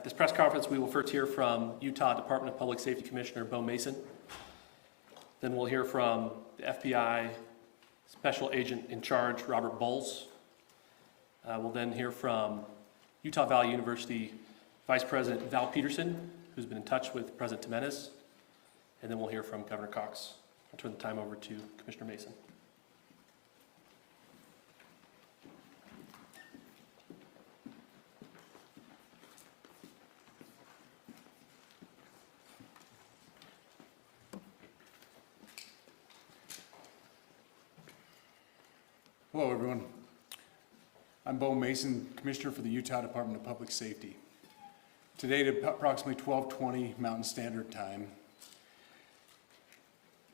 At this press conference, we will first hear from Utah Department of Public Safety Commissioner Bo Mason. Then we'll hear from the FBI Special Agent in Charge, Robert Bowles. We'll then hear from Utah Valley University Vice President Val Peterson, who's been in touch with President Jimenez. And then we'll hear from Governor Cox. I'll turn the time over to Commissioner Mason. Hello, everyone. I'm Bo Mason, Commissioner for the Utah Department of Public Safety. Today at approximately 12:20 Mountain Standard Time,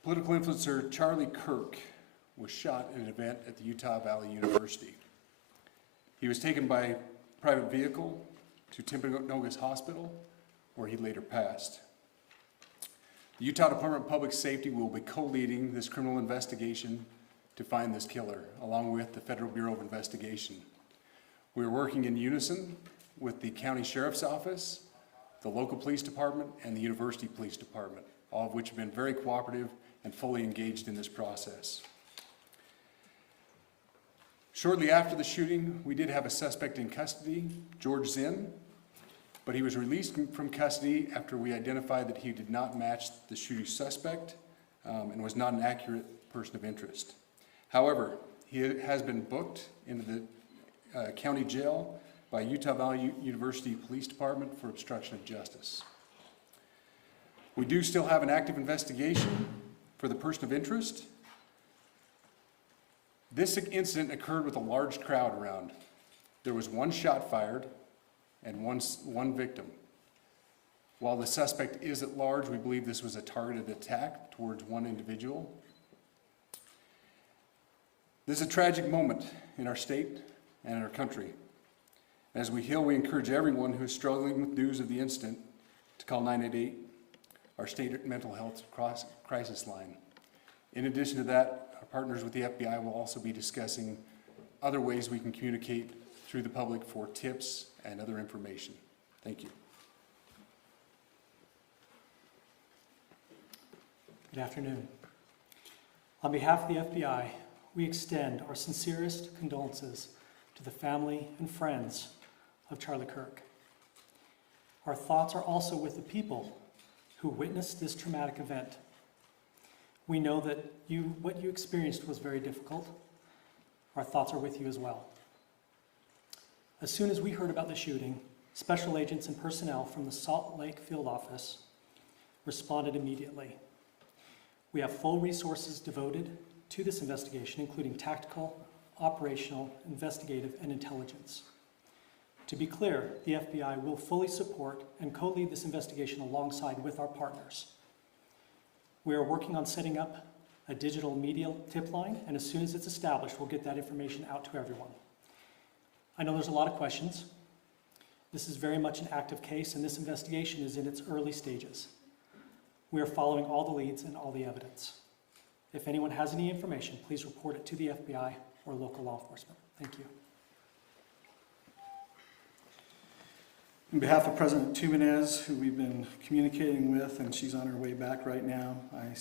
political influencer Charlie Kirk was shot at an event at the Utah Valley University. He was taken by private vehicle to Timpanogos Hospital, where he later passed. The Utah Department of Public Safety will be co-leading this criminal investigation to find this killer, along with the Federal Bureau of Investigation. We're working in unison with the County Sheriff's Office, the local police department, and the University Police Department, all of which have been very cooperative and fully engaged in this process. Shortly after the shooting, we did have a suspect in custody, George Zinn, but he was released from custody after we identified that he did not match the shooting suspect and was not an accurate person of interest. However, he has been booked into the county jail by Utah Valley University Police Department for obstruction of justice. We do still have an active investigation for the person of interest. This incident occurred with a large crowd around. There was one shot fired and one victim. While the suspect is at large, we believe this was a targeted attack towards one individual. This is a tragic moment in our state and in our country. As we heal, we encourage everyone who is struggling with news of the incident to call 988, our state mental health crisis line. In addition to that, our partners with the FBI will also be discussing other ways we can communicate through the public for tips and other information. Thank you. Good afternoon. On behalf of the FBI, we extend our sincerest condolences to the family and friends of Charlie Kirk. Our thoughts are also with the people who witnessed this traumatic event. We know that what you experienced was very difficult. Our thoughts are with you as well. As soon as we heard about the shooting, special agents and personnel from the Salt Lake Field Office responded immediately. We have full resources devoted to this investigation, including tactical, operational, investigative, and intelligence. To be clear, the FBI will fully support and co-lead this investigation alongside with our partners. We are working on setting up a digital media tip line, and as soon as it's established, we'll get that information out to everyone. I know there's a lot of questions. This is very much an active case, and this investigation is in its early stages. We are following all the leads and all the evidence. If anyone has any information, please report it to the FBI or local law enforcement. Thank you. On behalf of President Jimenez, who we've been communicating with, and she's on her way back right now, I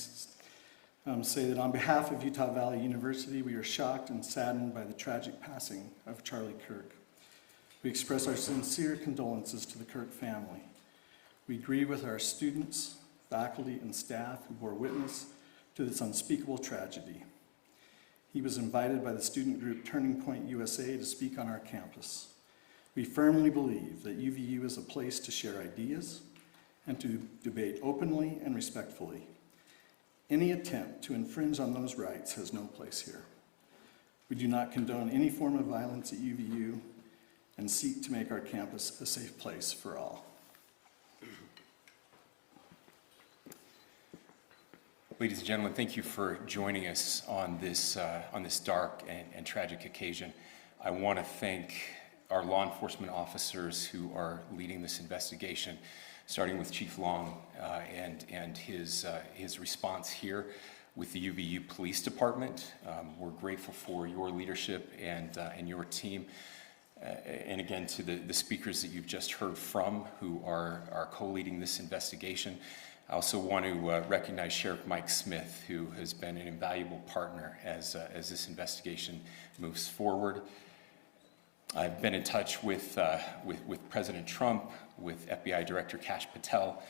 say that on behalf of Utah Valley University, we are shocked and saddened by the tragic passing of Charlie Kirk. We express our sincere condolences to the Kirk family. We grieve with our students, faculty, and staff who bore witness to this unspeakable tragedy. He was invited by the student group Turning Point USA to speak on our campus. We firmly believe that UVU is a place to share ideas and to debate openly and respectfully. Any attempt to infringe on those rights has no place here. We do not condone any form of violence at UVU and seek to make our campus a safe place for all. Ladies and gentlemen, thank you for joining us on this dark and tragic occasion. I want to thank our law enforcement officers who are leading this investigation, starting with Chief Long and his response here with the UVU Police Department. We're grateful for your leadership and your team. and again to the speakers that you've just heard from who are co-leading this investigation. I also want to recognize Sheriff Mike Smith, who has been an invaluable partner as this investigation moves forward. I've been in touch with President Trump, with FBI Director Kash Patel.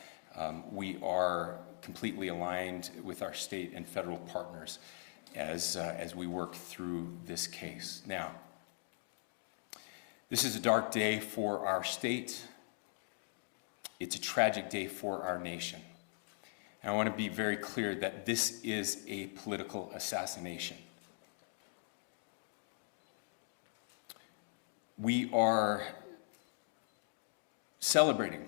We are completely aligned with our state and federal partners as we work through this case. Now, this is a dark day for our state. It's a tragic day for our nation. And I want to be very clear that this is a political assassination. We are celebrating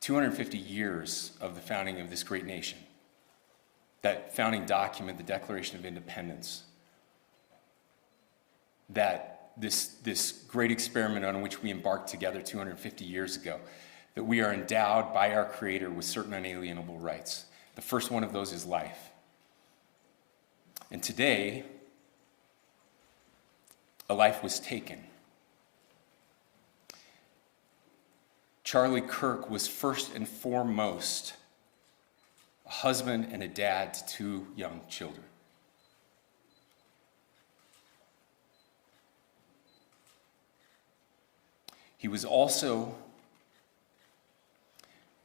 250 years of the founding of this great nation. That founding document, the Declaration of Independence, that this great experiment on which we embarked together 250 years ago, that we are endowed by our Creator with certain unalienable rights. The first one of those is life. And today, a life was taken. Charlie Kirk was first and foremost a husband and a dad to two young children. He was also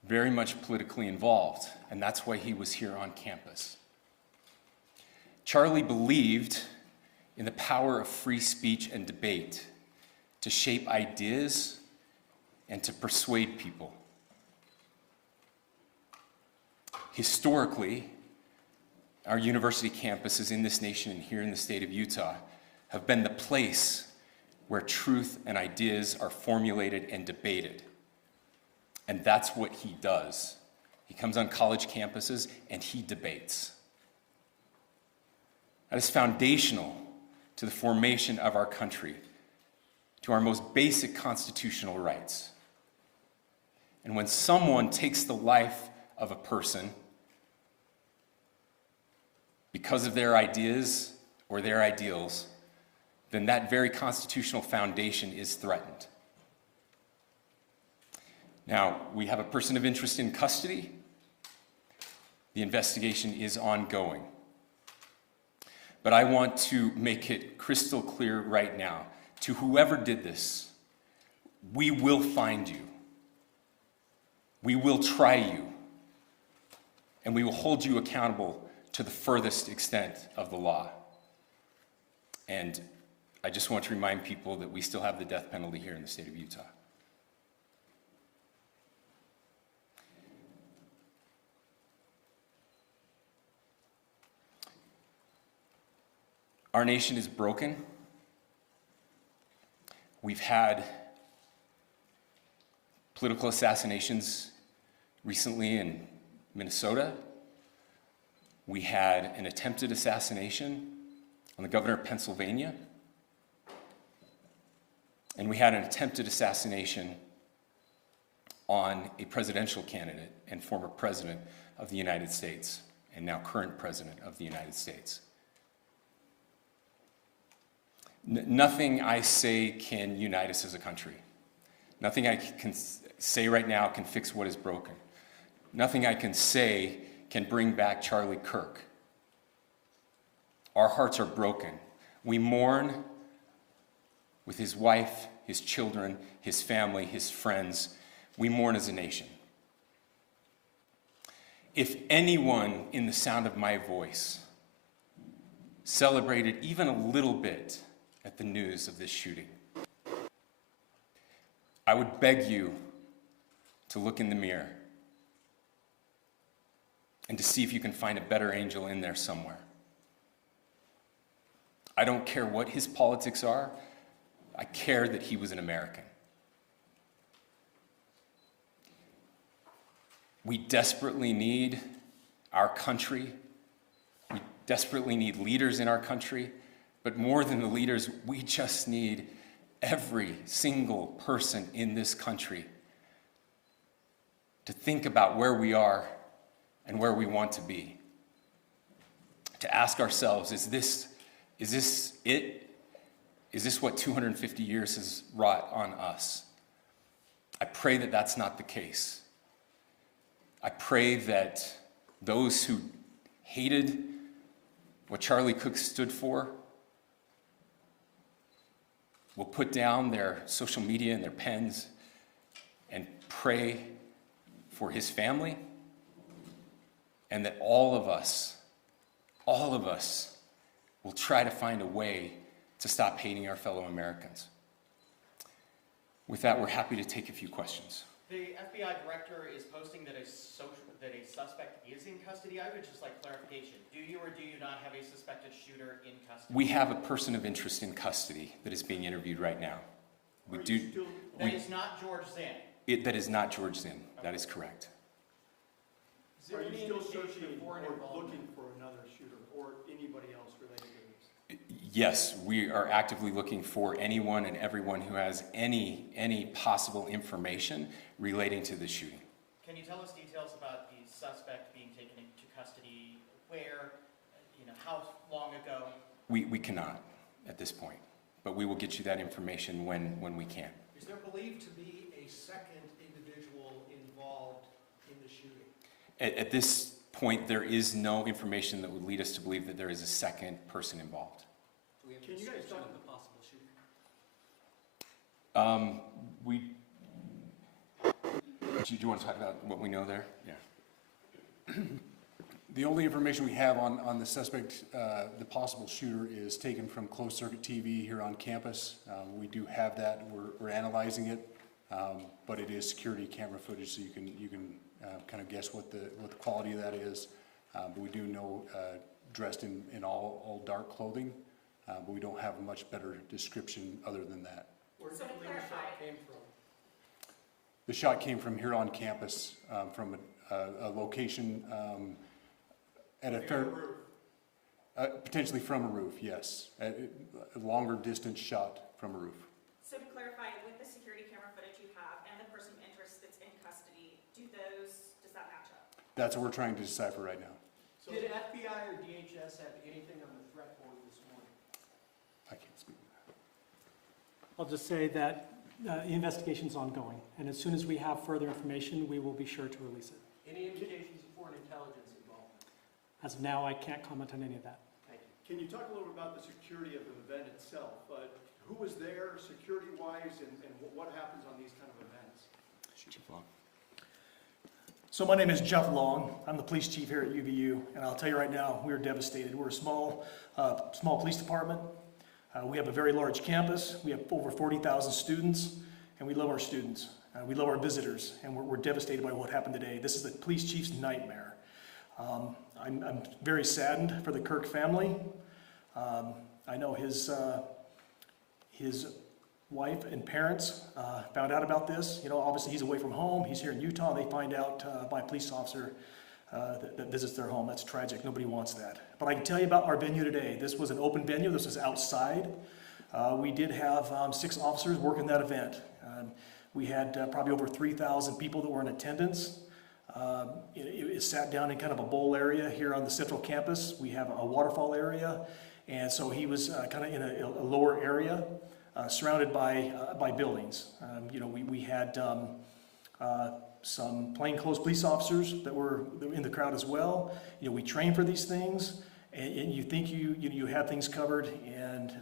very much politically involved, and that's why he was here on campus. Charlie believed in the power of free speech and debate to shape ideas and to persuade people. Historically, our university campuses in this nation and here in the state of Utah have been the place where truth and ideas are formulated and debated. And that's what he does. He comes on college campuses and he debates. That is foundational to the formation of our country, to our most basic constitutional rights. And when someone takes the life of a person because of their ideas or their ideals, then that very constitutional foundation is threatened. Now, we have a person of interest in custody. The investigation is ongoing. But I want to make it crystal clear right now, to whoever did this, we will find you. We will try you. And we will hold you accountable to the furthest extent of the law. And I just want to remind people that we still have the death penalty here in the state of Utah. Our nation is broken. We've had political assassinations recently in Minnesota. We had an attempted assassination on the governor of Pennsylvania. And we had an attempted assassination on a presidential candidate and former president of the United States, and now current president of the United States. Nothing I say can unite us as a country. Nothing I can say right now can fix what is broken. Nothing I can say can bring back Charlie Kirk. Our hearts are broken. We mourn with his wife, his children, his family, his friends. We mourn as a nation. If anyone in the sound of my voice celebrated even a little bit at the news of this shooting, I would beg you to look in the mirror and to see if you can find a better angel in there somewhere. I don't care what his politics are. I care that he was an American. We desperately need our country. We desperately need leaders in our country. But more than the leaders, we just need every single person in this country to think about where we are and where we want to be. To ask ourselves, is this it? Is this what 250 years has wrought on us? I pray that that's not the case. I pray that those who hated what Charlie Kirk stood for will put down their social media and their pens and pray for his family, and that all of us will try to find a way to stop hating our fellow Americans. With that, we're happy to take a few questions. The FBI director is posting that a suspect is in custody. I would just like clarification. Do you or do you not have a suspected shooter in custody? We have a person of interest in custody that is being interviewed right now. That is not George Zinn. That is not George Zinn. That is correct. Are you still searching or looking for another shooter or anybody else related to this? Yes, we are actively looking for anyone and everyone who has any possible information relating to the shooting. Can you tell us details about the suspect being taken into custody? Where? How long ago? We cannot at this point, but we will get you that information when we can. Is there believed to be a second individual involved in the shooting? At this point, there is no information that would lead us to believe that there is a second person involved. Can you guys talk about the possible shooter? Do you want to talk about what we know there? Yeah. The only information we have on the suspect, the possible shooter, is taken from closed circuit TV here on campus. We do have that. We're analyzing it, but it is security camera footage, so you can kind of guess what the quality of that is. But we do know dressed in all dark clothing, but we don't have a much better description other than that. where do you believe the shot came from? The shot came from here on campus, from a location at a fair, potentially from a roof, yes. A longer distance shot from a roof. So to clarify, with the security camera footage you have and the person of interest that's in custody, does that match up? That's what we're trying to decipher right now. So did FBI or DHS have anything on the threat board this morning? I can't speak. I'll just say that the investigation's ongoing, and as soon as we have further information, we will be sure to release it. Any indications of foreign intelligence involvement? As of now, I can't comment on any of that. Thank you. Can you talk a little bit about the security of the event itself? Who was there security-wise and what happens on these kind of events? Chief Long. So my name is Jeff Long. I'm the police chief here at UVU, and I'll tell you right now, we're devastated. We're a small police department. We have a very large campus. We have over 40,000 students, and we love our students. We love our visitors, and we're devastated by what happened today. This is the police chief's nightmare. I'm very saddened for the Kirk family. I know his wife and parents found out about this. Obviously he's away from home. He's here in Utah. They find out by a police officer that visits their home. That's tragic. Nobody wants that. But I can tell you about our venue today. This was an open venue. This was outside. We did have 6 officers working that event. We had probably over 3,000 people that were in attendance. It sat down in kind of a bowl area here on the central campus. We have a waterfall area. And so he was kind of in a lower area surrounded by buildings. We had some plainclothes police officers that were in the crowd as well. We train for these things, and you think you have things covered, and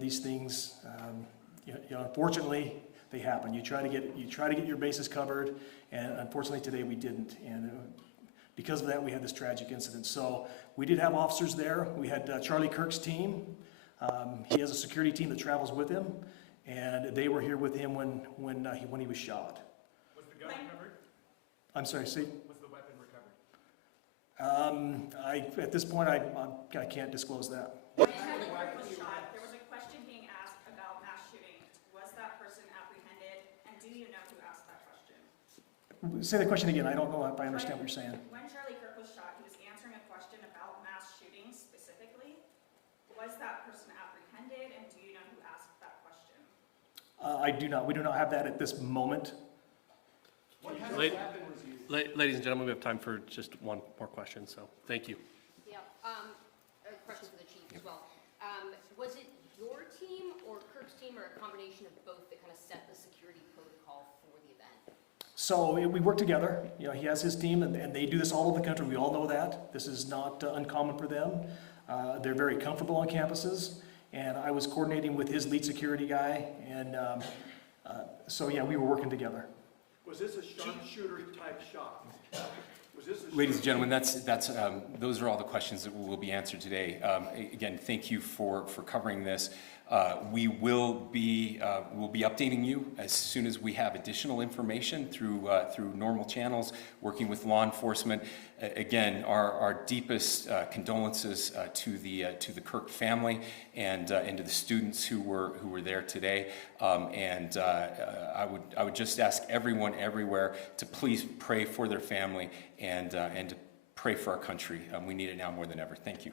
these things, unfortunately, they happen. You try to get your bases covered, and unfortunately today we didn't. And because of that, we had this tragic incident. So we did have officers there. We had Charlie Kirk's team. He has a security team that travels with him, and they were here with him when he was shot. Was the gun recovered? I'm sorry, see? Was the weapon recovered? At this point, I can't disclose that. When Charlie Kirk was shot, there was a question being asked about mass shooting. Was that person apprehended, and do you know who asked that question? Say the question again. I don't know if I understand what you're saying. When Charlie Kirk was shot, he was answering a question about mass shootings specifically. Was that person apprehended, and do you know who asked that question? I do not. We do not have that at this moment. What kind of Late- weapon was used? Ladies and gentlemen, we have time for just one more question, so thank you. Yeah, a question for the chief as well. Was it your We work together. You know, he has his team, and they do this all over the country. We all know that. This is not uncommon for them. They're very comfortable on campuses, and I was coordinating with his lead security guy, and we were working together. Was this a sharpshooter type shot? Was this a Ladies and gentlemen, those are all the questions that will be answered today. Again, thank you for covering this. We will be updating you as soon as we have additional information through normal channels, working with law enforcement. Again, our deepest condolences to the Kirk family and to the students who were there today. I would just ask everyone everywhere to please pray for their family and to pray for our country. We need it now more than ever. Thank you.